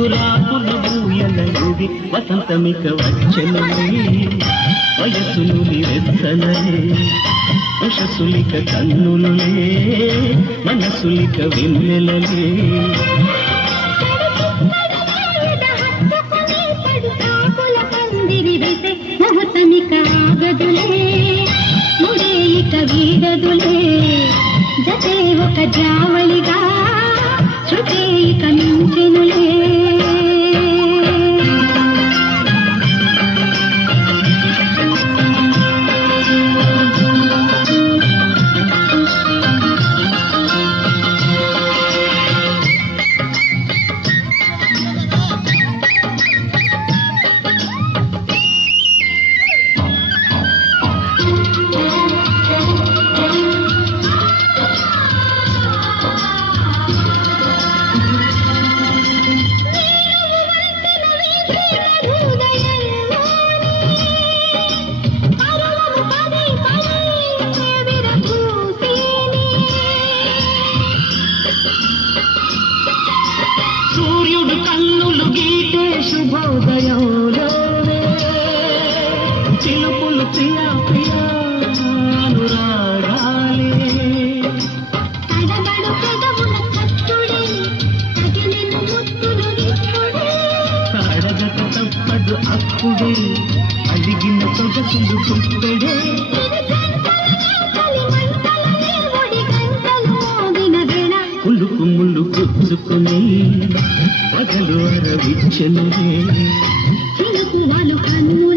గులాబుల ఊయలూగి వసంతమిక వచ్చెనులే వయసులు నిరెత్తనలే ఉషసులిక కన్నులులే మనసులిక వెన్నెలలే ముహూర్తమిక ఆగదులే ముడేయిక వీడదులే జతే ఒక జావళిగా శృతేయిక మించెనులే సూర్యుడు కన్నులు గీటే శుభోదయంలోనే చిలుపులు ప్రియా ప్రియా అనురాగాలే తడబడు పెదవుల కత్తుడే తగిలిన ముత్తులు నిప్పుడే అడగక తప్పదు అప్పుడే అడిగిన సొగసులు పుట్టడే కులుకు ముళ్ళు గుచ్చుకుని పగలు అరవిచ్చనులే చిలుకు వాళ్ళు కన్ను